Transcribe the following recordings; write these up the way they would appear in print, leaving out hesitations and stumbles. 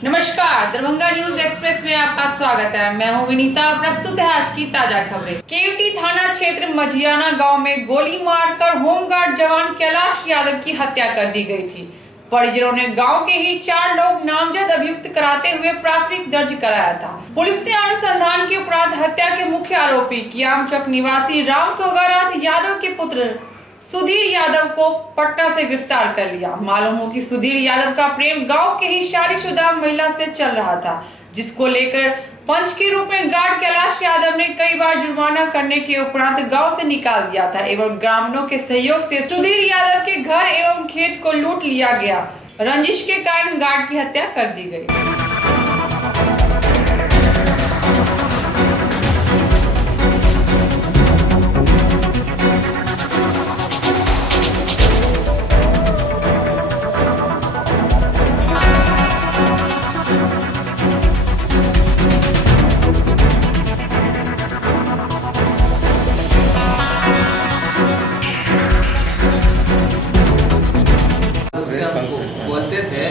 नमस्कार, Darbhanga news express में आपका स्वागत है। मैं हूं विनीता। प्रस्तुत है आज की ताजा खबरें। केवटी थाना क्षेत्र मझियाना गांव में गोली मारकर होमगार्ड जवान कैलाश यादव की हत्या कर दी गई थी। परिजनों ने गांव के ही 4 लोग नामजद अभियुक्त कराते हुए प्राथमिक दर्ज कराया था। पुलिस ने अनुसंधान के उपरांत हत्या के मुख्य आरोपी कियामचक निवासी राम सोगाराथ यादव के पुत्र सुधीर यादव को पटना से गिरफ्तार कर लिया। मालूम हो कि सुधीर यादव का प्रेम गांव के ही शादीशुदा महिला से चल रहा था, जिसको लेकर पंच के रूप में गार्ड कैलाश यादव ने कई बार जुर्माना करने के उपरांत गांव से निकाल दिया था एवं ग्रामीणों के सहयोग से सुधीर यादव के घर एवं खेत को लूट लिया गया। रंजिश के कारण गार्ड की हत्या कर दी गई। बोलते थे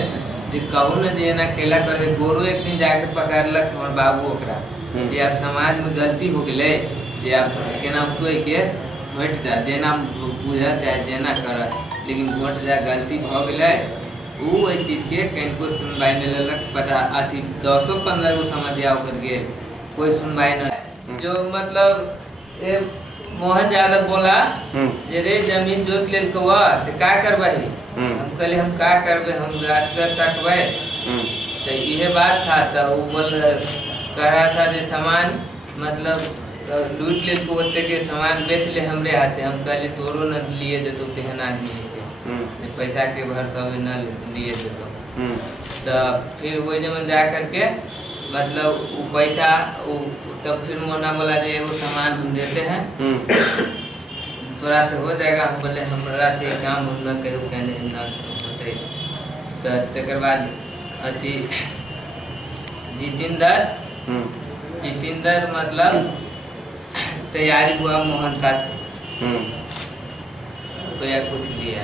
कि कहू न जे ना केला कर दे गोरू एक दिन जाके पकड़लक हमर बाबू ओकरा जे आप समाज में गलती हो गेले जे आप केना कोई के घट जा जेना बुझा चाहे जेना कर लेकिन घट जा गलती भ गेले उ ओई चीज के कनको सुनवाई न लेलक। पता अथी 10-15 गो समझिया कर गेल कोई सुनवाई न। जो मतलब ए मोहन यादव बोला जे रे जमीन जोत लेल कवा से का करबही। हम कहले हम का करबे हम गाछ कर सकबे तो ये बात था। तो वो बोल कह रहा था जे सामान मतलब लूट ले को ओते के सामान बेच ले हमरे हाथे। हम कहले तोरो न लिए देतो तेहन आदमी से पैसा के भरोसा में न लिए देतो। तो फिर वो जब जा करके मतलब वो पैसा तब फिर मोना बोला जे एगो सामान हम देते हैं तोरा से हो जाएगा। हम बोले हमरा से काम हम न करू कहने न होते। तो तकर बाद अथी जितेंद्र मतलब तैयारी हुआ मोहन साथ तो या कुछ लिया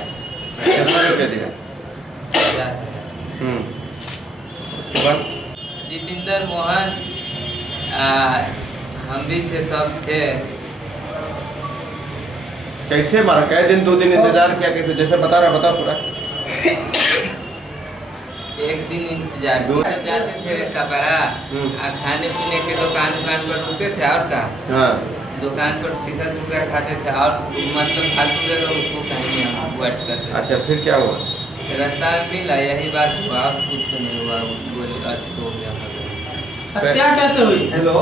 उसके बाद जितेंद्र मोहन हम भी थे सब थे। कैसे मारा कै दिन 2 दिन इंतजार किया कैसे जैसे बता रहा बता पूरा। एक दिन इंतजार जाते थे कपड़ा खाने पीने के दुकान पर रुकते थे और का दुकान पर चिकन टुकड़ा खाते थे और मतलब फालतू जगह उसको कहीं हम वेट करते। अच्छा फिर क्या हुआ? रास्ता में मिला यही बात हुआ और कुछ नहीं हुआ। गोली हो गया। हत्या कैसे हुई? हेलो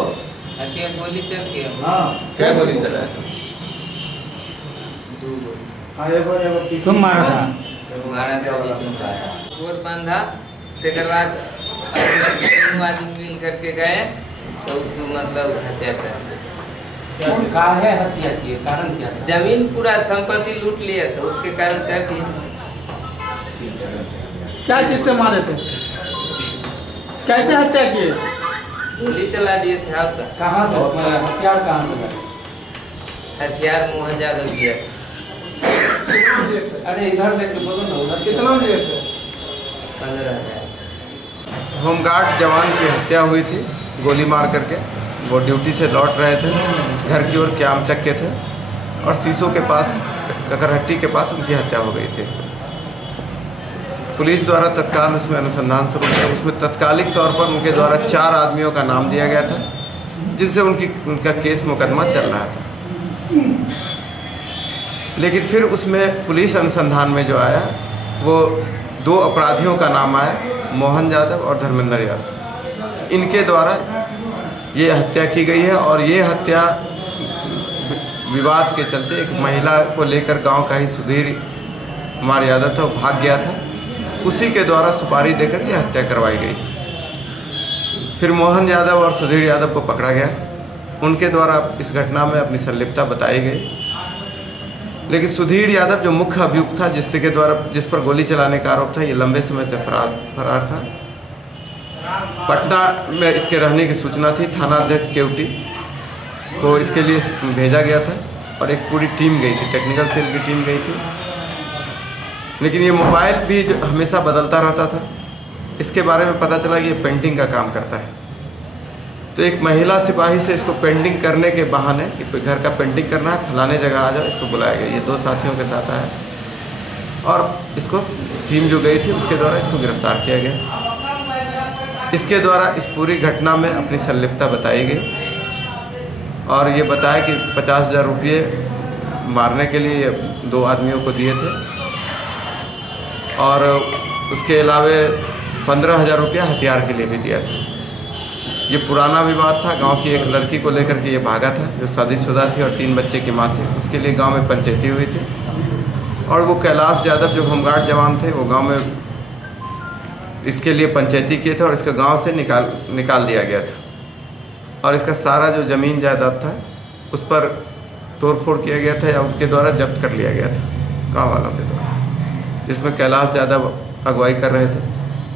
हत्या गोली चल गया। हाँ क्या गोली चला था? 2 गोली। तुम मारा था? मारा था गोर बंधा। तेकर बाद आदमी मिल करके गए तो उसको मतलब हत्या कर दिया। का है हत्या की कारण क्या? जमीन पूरा संपत्ति लूट लिया तो उसके कारण कर दिया। क्या चीज से मारे थे? कैसे हत्या किए? गोली चला दिए थे। आपका कहाँ से हथियार कहाँ से लगे? हथियार मोहन यादव दिया। अरे इधर देख के बोलो ना उधर कितना लिए थे? 15,000। होमगार्ड जवान की हत्या हुई थी गोली मार करके। वो ड्यूटी से लौट रहे थे, घर की ओर क्यामचक के थे और शीशों के पास ककरहट्टी के पास उनकी हत्या हो गई थी। पुलिस द्वारा तत्काल उसमें अनुसंधान शुरू किया। उसमें तत्कालिक तौर पर उनके द्वारा 4 आदमियों का नाम दिया गया था जिनसे उनका केस मुकदमा चल रहा था। लेकिन फिर उसमें पुलिस अनुसंधान में जो आया वो 2 अपराधियों का नाम आया, मोहन यादव और धर्मेंद्र यादव। इनके द्वारा ये हत्या की गई है और ये हत्या विवाद के चलते एक महिला को लेकर गांव का ही सुधीर कुमार यादव था, वो भाग गया था। उसी के द्वारा सुपारी देकर ये हत्या करवाई गई। फिर मोहन यादव और सुधीर यादव को पकड़ा गया। उनके द्वारा इस घटना में अपनी संलिप्तता बताई गई, लेकिन सुधीर यादव जो मुख्य अभियुक्त था, जिस पर गोली चलाने का आरोप था, ये लंबे समय से फरार था। पटना में इसके रहने की सूचना थी। थाना अध्यक्ष केवटी को इसके लिए भेजा गया था और एक पूरी टीम गई थी, टेक्निकल सेल की टीम गई थी। लेकिन ये मोबाइल भी जो हमेशा बदलता रहता था, इसके बारे में पता चला कि ये पेंटिंग का काम करता है। तो एक महिला सिपाही से इसको पेंटिंग करने के बहाने कि कोई घर का पेंटिंग करना है, फलाने जगह आ जाओ, इसको बुलाया गया। ये 2 साथियों के साथ आया और इसको टीम जो गई थी उसके द्वारा इसको गिरफ्तार किया गया। इसके द्वारा इस पूरी घटना में अपनी संलिप्तता बताई गई और ये बताया कि 50,000 रुपये मारने के लिए 2 आदमियों को दिए थे और उसके अलावे 15,000 रुपया हथियार के लिए भी दिया था। ये पुराना विवाद था। गांव की एक लड़की को लेकर के ये भागा था जो शादीशुदा थी और 3 बच्चे की माँ थी। उसके लिए गांव में पंचायती हुई थी और वो कैलाश यादव जो होमगार्ड जवान थे वो गांव में इसके लिए पंचायती किए थे और इसको गांव से निकाल दिया गया था और इसका सारा जो ज़मीन जायदाद था उस पर तोड़फोड़ किया गया था या उनके द्वारा जब्त कर लिया गया था गाँव वालों के द्वारा, जिसमें कैलाश यादव अगुवाई कर रहे थे।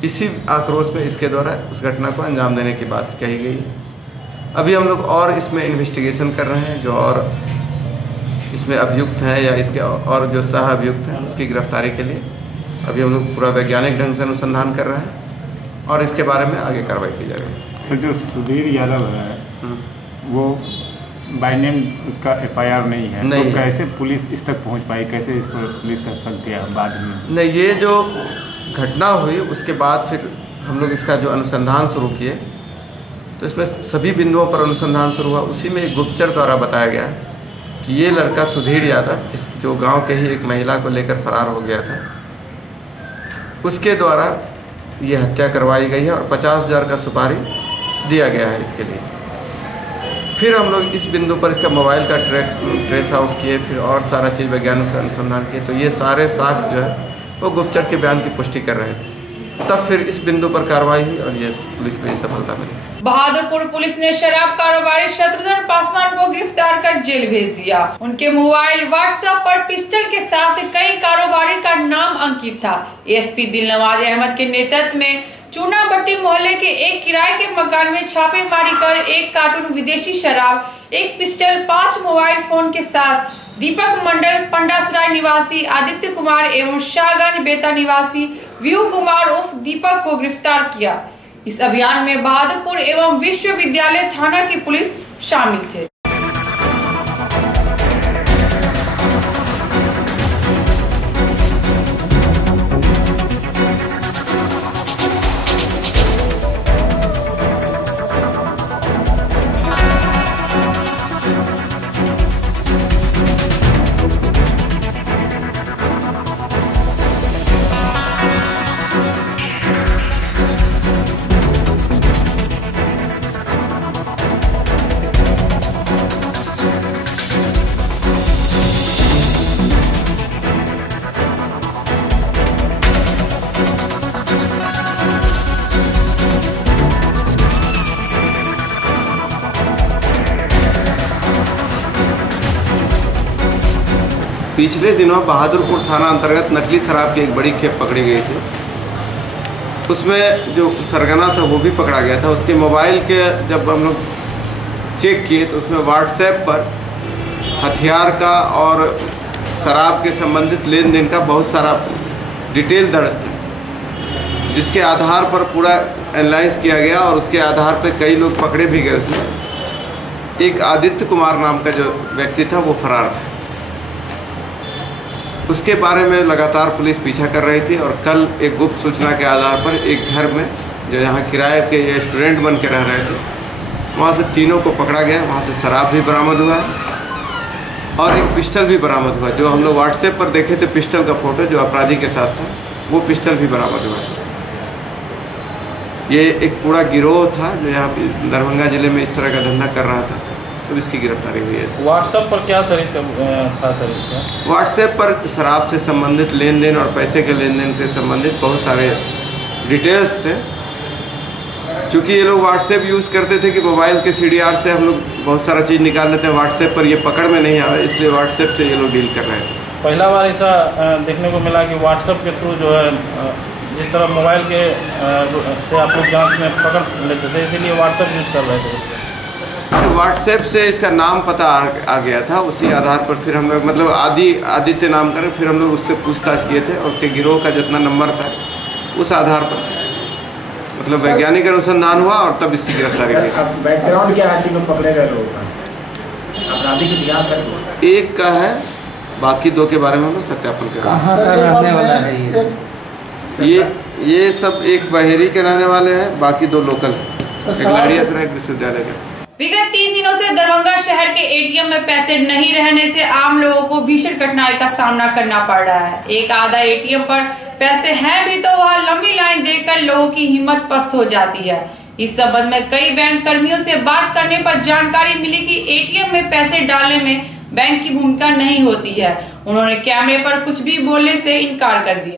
इसी आक्रोश में इसके द्वारा उस घटना को अंजाम देने की बात कही गई है। अभी हम लोग और इसमें इन्वेस्टिगेशन कर रहे हैं, जो और इसमें अभियुक्त हैं या इसके और जो सह अभियुक्त हैं उसकी गिरफ्तारी के लिए अभी हम लोग पूरा वैज्ञानिक ढंग से अनुसंधान कर रहे हैं और इसके बारे में आगे कार्रवाई की जा रही है। सर, जो सुधीर यादव है वो बाय नेम उसका FIR नहीं है, तो कैसे पुलिस इस तक पहुंच पाई, कैसे इस पर पुलिस का शक किया बाद में? नहीं, ये जो घटना हुई उसके बाद फिर हम लोग इसका जो अनुसंधान शुरू किए तो इसमें सभी बिंदुओं पर अनुसंधान शुरू हुआ। उसी में एक गुप्तचर द्वारा बताया गया कि ये लड़का सुधीर यादव इस जो गांव के ही एक महिला को लेकर फरार हो गया था, उसके द्वारा ये हत्या करवाई गई है और 50,000 का सुपारी दिया गया है इसके लिए। फिर हम लोग इस बिंदु पर इसका मोबाइल का ट्रेस आउट किए, फिर और सारा चीज़ वैज्ञानिक का अनुसंधान किए, तो ये सारे साक्ष्य जो है वो गुप्तचर के बयान की पुष्टि कर रहे थे। तब फिर इस बिंदु पर कार्रवाई हुई और ये पुलिस को ये सफलता मिली। बहादुरपुर पुलिस ने शराब कारोबारी शत्रुघ्न पासवान को गिरफ्तार कर जेल भेज दिया। उनके मोबाइल व्हाट्सएप पर पिस्टल के साथ कई कारोबारी का नाम अंकित था। एसपी दिलनवाज अहमद के नेतृत्व में चूनाभट्टी मोहल्ले के एक किराए के मकान में छापेमारी कर 1 कार्टून विदेशी शराब, 1 पिस्टल, 5 मोबाइल फोन के साथ दीपक मंडल, पंडासराय निवासी आदित्य कुमार एवं शाहगंज बेता निवासी व्यू कुमार उर्फ दीपक को गिरफ्तार किया। इस अभियान में बहादुरपुर एवं विश्वविद्यालय थाना की पुलिस शामिल थे। पिछले दिनों बहादुरपुर थाना अंतर्गत नकली शराब की एक बड़ी खेप पकड़ी गई थी। उसमें जो सरगना था वो भी पकड़ा गया था। उसके मोबाइल के जब हम लोग चेक किए तो उसमें व्हाट्सएप पर हथियार का और शराब के संबंधित लेन देन का बहुत सारा डिटेल दर्ज था, जिसके आधार पर पूरा एनालाइज किया गया और उसके आधार पर कई लोग पकड़े भी गए। उसमें एक आदित्य कुमार नाम का जो व्यक्ति था वो फरार था। उसके बारे में लगातार पुलिस पीछा कर रही थी और कल एक गुप्त सूचना के आधार पर एक घर में जो यहाँ किराए के स्टूडेंट बन के रह रहे थे वहाँ से तीनों को पकड़ा गया। वहाँ से शराब भी बरामद हुआ और एक पिस्टल भी बरामद हुआ। जो हम लोग व्हाट्सएप पर देखे थे पिस्टल का फोटो जो अपराधी के साथ था, वो पिस्टल भी बरामद हुआ। ये एक पूरा गिरोह था जो यहाँ दरभंगा जिले में इस तरह का धंधा कर रहा था, तो इसकी गिरफ्तारी हुई है। व्हाट्सएप पर क्या सर था सर? व्हाट्सएप पर शराब से संबंधित लेन देन और पैसे के लेन देन से संबंधित बहुत सारे डिटेल्स थे चूँकि ये लोग व्हाट्सएप यूज़ करते थे कि मोबाइल के CDR से हम लोग बहुत सारा चीज़ निकाल लेते हैं, व्हाट्सएप पर ये पकड़ में नहीं आवे, इसलिए व्हाट्सएप से ये लोग डील कर रहे थे। पहला बार ऐसा देखने को मिला कि व्हाट्सएप के थ्रू जो है जिस तरह मोबाइल के से आप लोग जांच में पकड़ लेते थे, इसीलिए व्हाट्सएप यूज़ कर रहे थे। व्हाट्सएप से इसका नाम पता आ गया था, उसी आधार पर फिर हम लोग मतलब आदित्य नाम कर फिर हम लोग उससे पूछताछ किए थे और उसके गिरोह का जितना नंबर था उस आधार पर मतलब वैज्ञानिक अनुसंधान हुआ और तब इसकी गिरफ्तारी हुई। बैकग्राउंड क्या है तीनों पकड़े गए लोगों का? आपराधिक इतिहास है? एक का है, बाकी दो के बारे में हम लोग सत्यापन कर रहे हैं। ये सब एक बहेरी के रहने वाले हैं, बाकी दो लोकल हैं, एक लहरियासराय विश्वविद्यालय के। विगत 3 दिनों से दरभंगा शहर के ATM में पैसे नहीं रहने से आम लोगों को भीषण कठिनाई का सामना करना पड़ रहा है। एक आधा ATM पर पैसे हैं भी तो वहाँ लंबी लाइन देखकर लोगों की हिम्मत पस्त हो जाती है। इस संबंध में कई बैंक कर्मियों से बात करने पर जानकारी मिली कि ATM में पैसे डालने में बैंक की भूमिका नहीं होती है। उन्होंने कैमरे पर कुछ भी बोलने से इनकार कर दिया।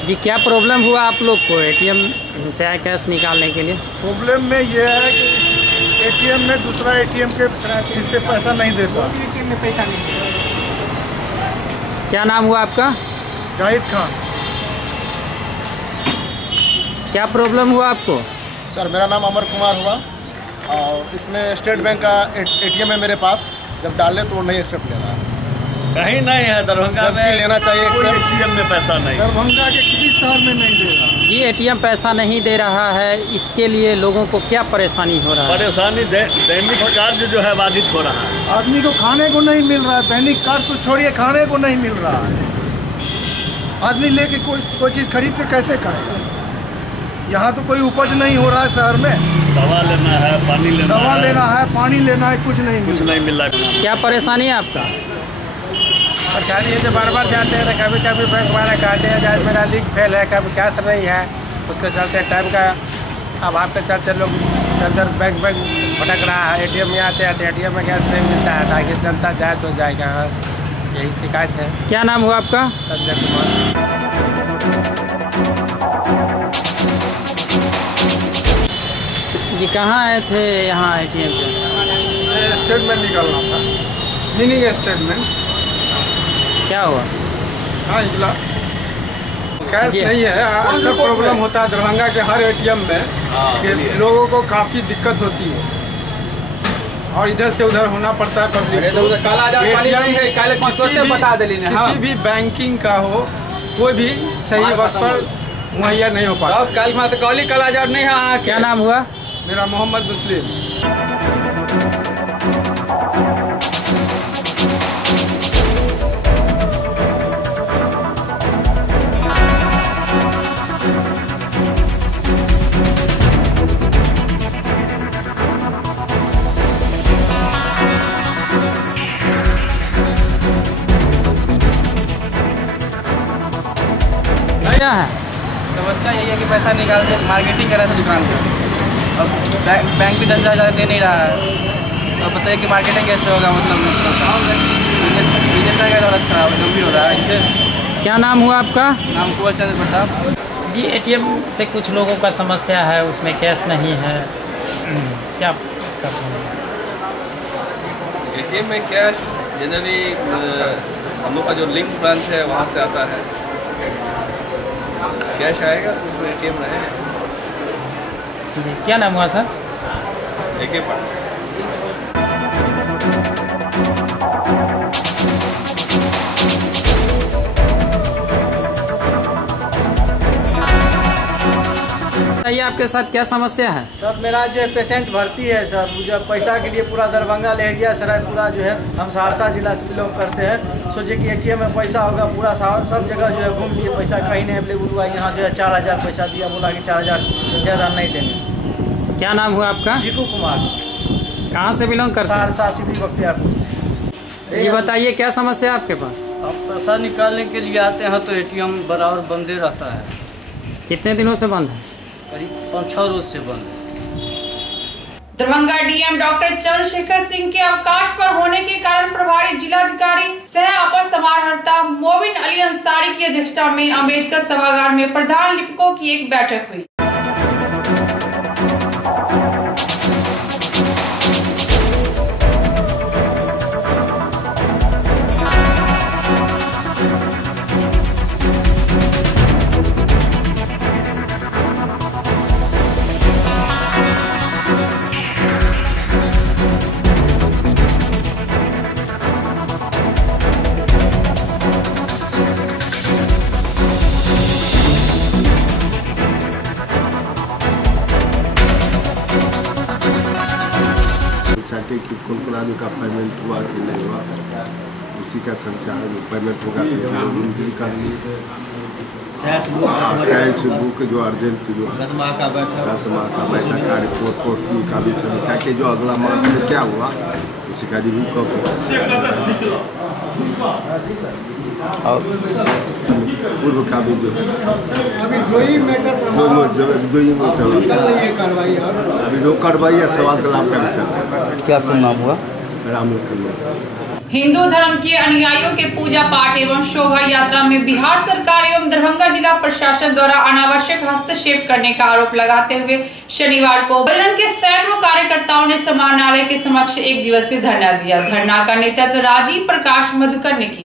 जी क्या प्रॉब्लम हुआ आप लोग को ATM से कैश निकालने के लिए? प्रॉब्लम में ये है कि ATM में दूसरा ATM के इससे पैसा नहीं देता। ATM में पैसा नहीं देता। क्या नाम हुआ आपका? जाहिद खान। क्या प्रॉब्लम हुआ आपको? सर मेरा नाम अमर कुमार हुआ और इसमें स्टेट बैंक का ATM है मेरे पास, जब डाल ले तो वो नहीं एक्सेप्ट ले रहा है। कहीं नहीं है दरभंगा में लेना चाहिए ATM में पैसा नहीं, दरभंगा के किसी शहर में नहीं दे रहा। जी ATM पैसा नहीं दे रहा है, इसके लिए लोगों को क्या परेशानी हो रहा है? परेशानी दैनिक कार्य जो है बाधित हो रहा है। आदमी को खाने को नहीं मिल रहा है, दैनिक कार्य तो छोड़िए खाने को नहीं मिल रहा है। आदमी लेके कोई चीज़ खरीद के कैसे खाएगा? यहाँ तो कोई उपज नहीं हो रहा है शहर में। दवा लेना है, पानी लेना है, कुछ नहीं मिल रहा है। क्या परेशानी है आपका? परेशानी है जो बार बार जाते हैं तो कभी कभी बैंक वाले कहते हैं जैसे मेरा लिंक फेल है, कभी कैश नहीं है, उसके चलते टाइम का अभाव के चलते लोग अंदर बैंक भटक रहा है। ATM में आते हैं तो ATM में कैश नहीं मिलता है, ताकि जनता जाए तो जाएगा। यही शिकायत है। क्या नाम हुआ आपका? संजय कुमार। जी कहाँ आए थे यहाँ ATM पे? स्टेटमेंट निकालना था, मिनी स्टेटमेंट। क्या हुआ? हाँ निकला, कैश नहीं है। अक्सर प्रॉब्लम होता है दरभंगा के हर ATM में कि लोगों को काफ़ी दिक्कत होती है और इधर से उधर होना पड़ता है पब्लिक को। किसी भी बैंकिंग का हो कोई भी सही वक्त पर मुहैया नहीं हो पाता। नहीं। क्या नाम हुआ? मेरा मोहम्मद मुस्लिम। क्या है समस्या यही है कि पैसा निकालते मार्केटिंग कर रहा था दुकान पर और बैंक भी 10,000 ज़्यादा दे नहीं रहा है। और बताइए कि मार्केटिंग कैसे होगा, मतलब बिजनेस का हालत खराब गंभीर हो रहा है इससे। क्या नाम हुआ आपका? नाम कुंवर चंद्र प्रताप। जी ATM से कुछ लोगों का समस्या है, उसमें कैश नहीं है, क्या उसका? ATM में कैश जनरली हम लोग का जो लिंक ब्रांच है वहाँ से आता है। कैश आएगा तो उसमें ATM रहेगा। जी क्या नाम हुआ सर? AK part. बताइए आपके साथ क्या समस्या है? सर मेरा जो पेशेंट भर्ती है सर, मुझे पैसा के लिए पूरा दरभंगा लहरियासराय पूरा जो है हम सहरसा जिला से बिलोंग करते हैं। सोचे कि ATM में पैसा होगा, पूरा सब जगह जो है घूम लिए, पैसा कहीं नहीं अवेलेबल हुआ। यहाँ जो है 4,000 पैसा दिया, बोला कि 4,000 ज़्यादा नहीं देंगे। क्या नाम हुआ आपका? जीतू कुमार। कहाँ से बिलोंग करते हैं? सहरसा सिटी बख्तियारपुर से। ये बताइए क्या समस्या है आपके पास? अब पैसा निकालने के लिए आते हैं तो एटीएम बराबर बंदे रहता है। कितने दिनों से बंद है? करीब 5-6 रोज से बंद है। दरभंगा डीएम डॉक्टर चंद्रशेखर सिंह के अवकाश पर होने के कारण प्रभारी जिलाधिकारी सह अपर समाहर्ता मोबिन अली अंसारी की अध्यक्षता में अम्बेडकर सभागार में प्रधान लिपिकों की एक बैठक हुई। कि कौन आदमी का पेमेंट हुआ कि नहीं हुआ, उसी का संचार पेमेंट होगा तो एंट्री कर लिए। कैश बुक जो अर्जेंट जो 7 माह का बैठक का रिपोर्ट का भी समीक्षा के जो अगला माह में क्या हुआ उसी का रिव्यू कब और पूर्व का भी जो है अभी दो ही मैटर अभी दो कार्रवाई है, सवाल जवाब का भी चल रहा है। क्या शुभ नाम हुआ? राम लखन। हिंदू धर्म के अनुयायियों के पूजा पाठ एवं शोभा यात्रा में बिहार सरकार एवं दरभंगा जिला प्रशासन द्वारा अनावश्यक हस्तक्षेप करने का आरोप लगाते हुए शनिवार को बजरंग के सैकड़ों कार्यकर्ताओं ने समाहरणालय के समक्ष 1 दिवसीय धरना दिया। धरना का नेतृत्व राजीव प्रकाश मधुकर ने किया।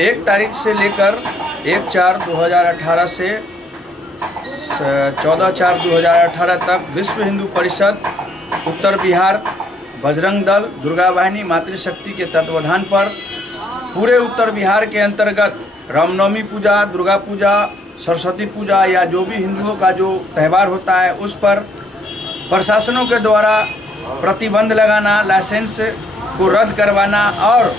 एक तारीख से लेकर 1/4/2018 से 14/4/2018 तक विश्व हिंदू परिषद उत्तर बिहार बजरंग दल दुर्गा वाहिनी मातृशक्ति के तत्वाधान पर पूरे उत्तर बिहार के अंतर्गत रामनवमी पूजा, दुर्गा पूजा, सरस्वती पूजा या जो भी हिंदुओं का जो त्यौहार होता है उस पर प्रशासनों के द्वारा प्रतिबंध लगाना, लाइसेंस को रद्द करवाना और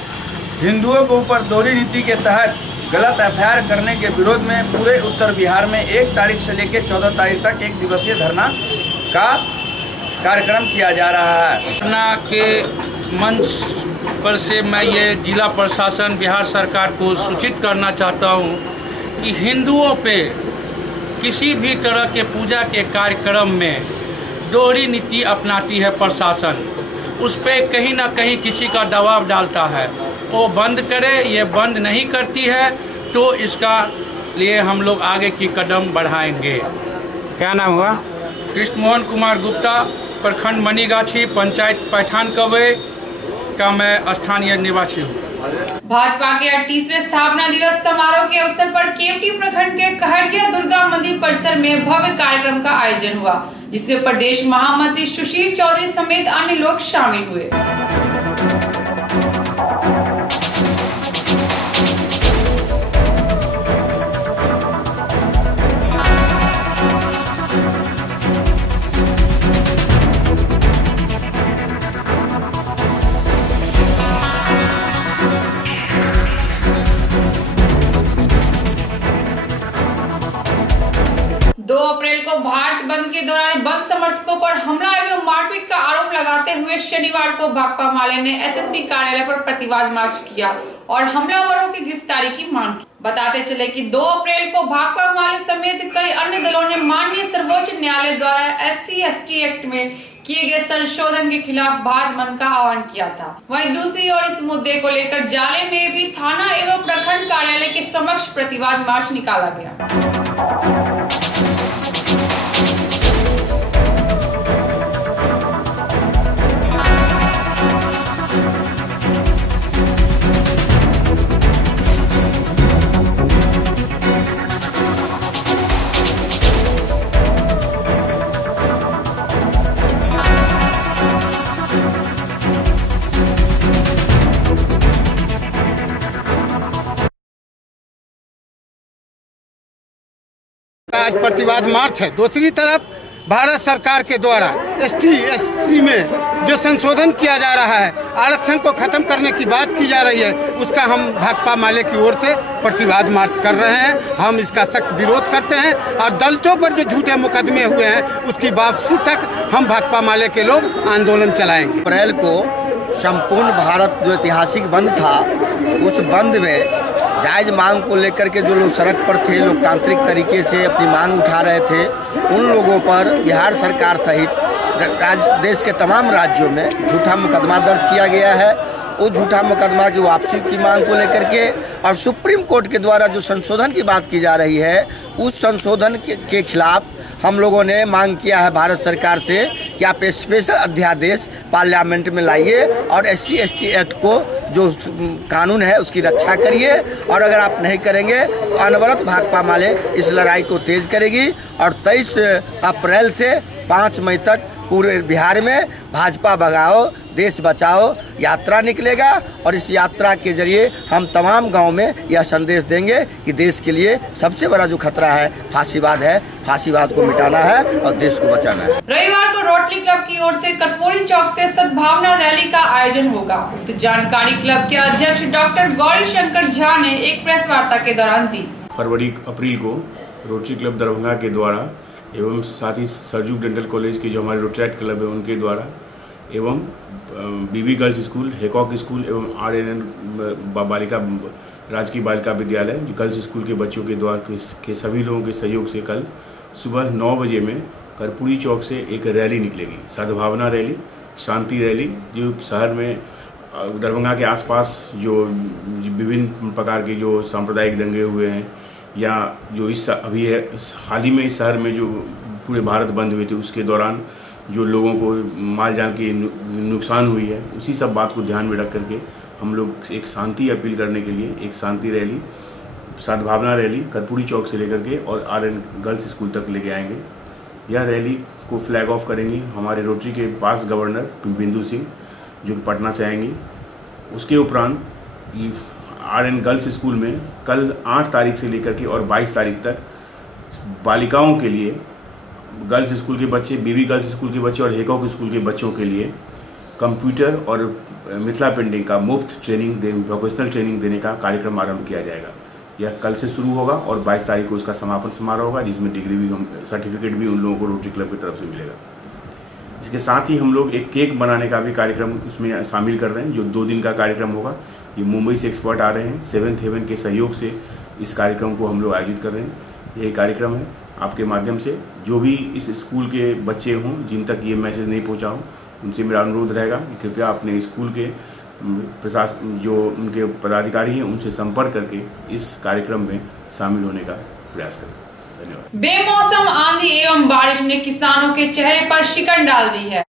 हिंदुओं के ऊपर दोहरी नीति के तहत गलत एफआईआर करने के विरोध में पूरे उत्तर बिहार में 1 तारीख से लेकर 14 तारीख तक 1 दिवसीय धरना का कार्यक्रम किया जा रहा है। धरना के मंच पर से मैं ये जिला प्रशासन बिहार सरकार को सूचित करना चाहता हूँ कि हिंदुओं पे किसी भी तरह के पूजा के कार्यक्रम में दोहरी नीति अपनाती है प्रशासन, उस पे कहीं ना कहीं किसी का दबाव डालता है, वो बंद करे, ये बंद नहीं करती है तो इसका लिए हम लोग आगे की कदम बढ़ाएंगे। क्या नाम हुआ? कृष्ण मोहन कुमार गुप्ता, प्रखंड मनीगाछी, पंचायत पैठान कवे का मैं स्थानीय निवासी हूँ। भाजपा के 38वें स्थापना दिवस समारोह के अवसर पर केवटी प्रखंड के कहरिया दुर्गा मंदिर परिसर में भव्य कार्यक्रम का आयोजन हुआ, जिसमें प्रदेश महामंत्री सुशील चौधरी समेत अन्य लोग शामिल हुए। अप्रैल को भारत बंद के दौरान बंद समर्थकों पर हमला एवं मारपीट का आरोप लगाते हुए शनिवार को भाकपा माले ने एसएसपी कार्यालय पर प्रतिवाद मार्च किया और हमलावरों की गिरफ्तारी की मांग की। बताते चले कि 2 अप्रैल को भाकपा माले समेत कई अन्य दलों ने माननीय सर्वोच्च न्यायालय द्वारा SC/ST एक्ट में किए गए संशोधन के खिलाफ भारत बंद का आह्वान किया था। वहीं दूसरी ओर इस मुद्दे को लेकर जाले में भी थाना एवं प्रखंड कार्यालय के समक्ष प्रतिवाद मार्च निकाला गया। आज प्रतिवाद मार्च है। दूसरी तरफ भारत सरकार के द्वारा ST SC में जो संशोधन किया जा रहा है, आरक्षण को खत्म करने की बात की जा रही है, उसका हम भाकपा माले की ओर से प्रतिवाद मार्च कर रहे हैं। हम इसका सख्त विरोध करते हैं और दलितों पर जो झूठे मुकदमे हुए हैं उसकी वापसी तक हम भाकपा माले के लोग आंदोलन चलाएंगे। अप्रैल को संपूर्ण भारत जो ऐतिहासिक बंद था, उस बंद में जायज़ मांग को लेकर के जो लोग सड़क पर थे, लोकतांत्रिक तरीके से अपनी मांग उठा रहे थे, उन लोगों पर बिहार सरकार सहित देश के तमाम राज्यों में झूठा मुकदमा दर्ज किया गया है। उस झूठा मुकदमा की वापसी की मांग को लेकर के और सुप्रीम कोर्ट के द्वारा जो संशोधन की बात की जा रही है, उस संशोधन के खिलाफ हम लोगों ने मांग किया है भारत सरकार से कि आप स्पेशल अध्यादेश पार्लियामेंट में लाइए और SC ST एक्ट को जो कानून है उसकी रक्षा करिए। और अगर आप नहीं करेंगे तो अनवरत भाकपा माले इस लड़ाई को तेज करेगी और 23 अप्रैल से 5 मई तक पूरे बिहार में भाजपा भगाओ देश बचाओ यात्रा निकलेगा। और इस यात्रा के जरिए हम तमाम गांव में यह संदेश देंगे कि देश के लिए सबसे बड़ा जो खतरा है फांसीवाद है, फांसीवाद को मिटाना है और देश को बचाना है। रविवार को रोटरी क्लब की ओर से कर्पूरी चौक से सद्भावना रैली का आयोजन होगा। तो जानकारी क्लब के अध्यक्ष डॉक्टर गौरी शंकर झा ने एक प्रेस वार्ता के दौरान दी। अप्रैल को रोटरी क्लब दरभंगा के द्वारा एवं साथ ही सरजू डेंटल कॉलेज के जो हमारे रोटरेट क्लब है उनके द्वारा एवं BB गर्ल्स स्कूल, हैकॉक स्कूल एवं RNN बालिका राजकीय बालिका विद्यालय जो गर्ल्स स्कूल के बच्चों के द्वारा के सभी लोगों के सहयोग से कल सुबह 9 बजे में कर्पूरी चौक से एक रैली निकलेगी, सद्भावना रैली, शांति रैली, जो शहर में दरभंगा के आसपास जो विभिन्न प्रकार के जो सांप्रदायिक दंगे हुए हैं या जो अभी है हाल ही में इस शहर में जो पूरे भारत बंद हुए थे उसके दौरान जो लोगों को माल जाल की नुकसान हुई है, उसी सब बात को ध्यान में रख करके हम लोग एक शांति अपील करने के लिए एक शांति रैली, सद्भावना रैली कर्पूरी चौक से लेकर के और RN गर्ल्स स्कूल तक लेके आएंगे। यह रैली को फ्लैग ऑफ करेंगी हमारे रोटरी के पास गवर्नर बिंदु सिंह जो कि पटना से आएंगी। उसके उपरांत RN गर्ल्स स्कूल में कल 8 तारीख से लेकर के और 22 तारीख तक बालिकाओं के लिए गर्ल्स स्कूल के बच्चे, BB गर्ल्स स्कूल के बच्चे और हैकॉक स्कूल के बच्चों के लिए कंप्यूटर और मिथिला पेंटिंग का मुफ्त प्रोफेशनल ट्रेनिंग देने का कार्यक्रम आरंभ किया जाएगा। यह कल से शुरू होगा और 22 तारीख को इसका समापन समारोह होगा, जिसमें डिग्री भी, सर्टिफिकेट भी उन लोगों को रोटरी क्लब की तरफ से मिलेगा। इसके साथ ही हम लोग एक केक बनाने का भी कार्यक्रम उसमें शामिल कर रहे हैं, जो 2 दिन का कार्यक्रम होगा। ये मुंबई से एक्सपर्ट आ रहे हैं, 7th हेवन के सहयोग से इस कार्यक्रम को हम लोग आयोजित कर रहे हैं। यही कार्यक्रम है, आपके माध्यम से जो भी इस स्कूल के बच्चे हों जिन तक ये मैसेज नहीं पहुंचा हो, उनसे मेरा अनुरोध रहेगा कि कृपया अपने स्कूल के प्रशासन जो उनके पदाधिकारी हैं उनसे संपर्क करके इस कार्यक्रम में शामिल होने का प्रयास करें। धन्यवाद। बेमौसम आंधी एवं बारिश ने किसानों के चेहरे पर शिकन डाल दी है।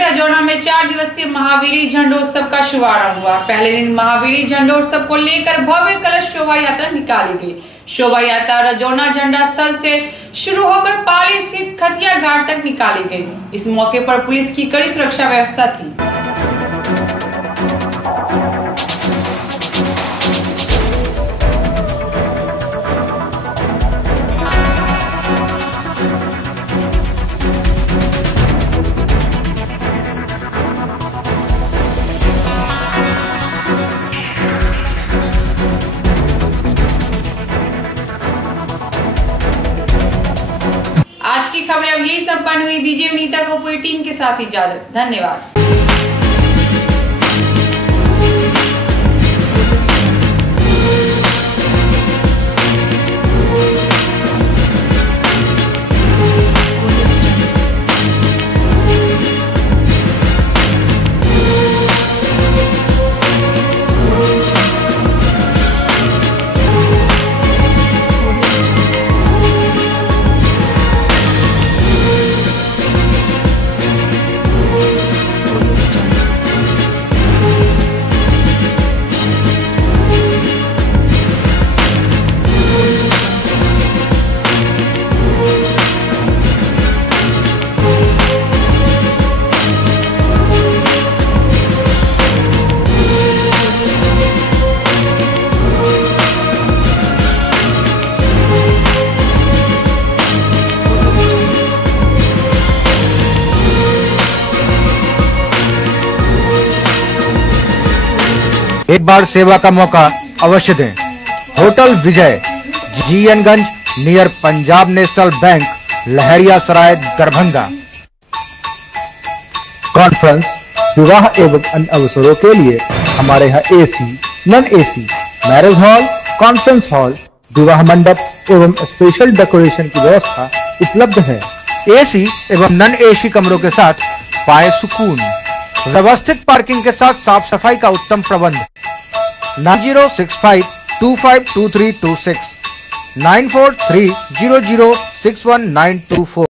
रजौना में 4 दिवसीय महावीरी झंडोत्सव का शुभारंभ हुआ। पहले दिन महावीरी झंडोत्सव को लेकर भव्य कलश शोभा यात्रा निकाली गई। शोभा यात्रा रजौना झंडा स्थल से शुरू होकर पाली स्थित खतिया घाट तक निकाली गई। इस मौके पर पुलिस की कड़ी सुरक्षा व्यवस्था थी। टीम के साथ इजाजत। धन्यवाद। एक बार सेवा का मौका अवश्य दें। होटल विजय, जीएनगंज, नियर पंजाब नेशनल बैंक, लहरिया सराय, दरभंगा। कॉन्फ्रेंस, विवाह एवं अन्य अवसरों के लिए हमारे यहाँ AC, non AC, marriage hall, conference hall, विवाह मंडप एवं स्पेशल डेकोरेशन की व्यवस्था उपलब्ध है। एसी एवं नॉन एसी कमरों के साथ पाए सुकून। व्यवस्थित पार्किंग के साथ साफ सफाई का उत्तम प्रबंध। 9065252326 9430061924।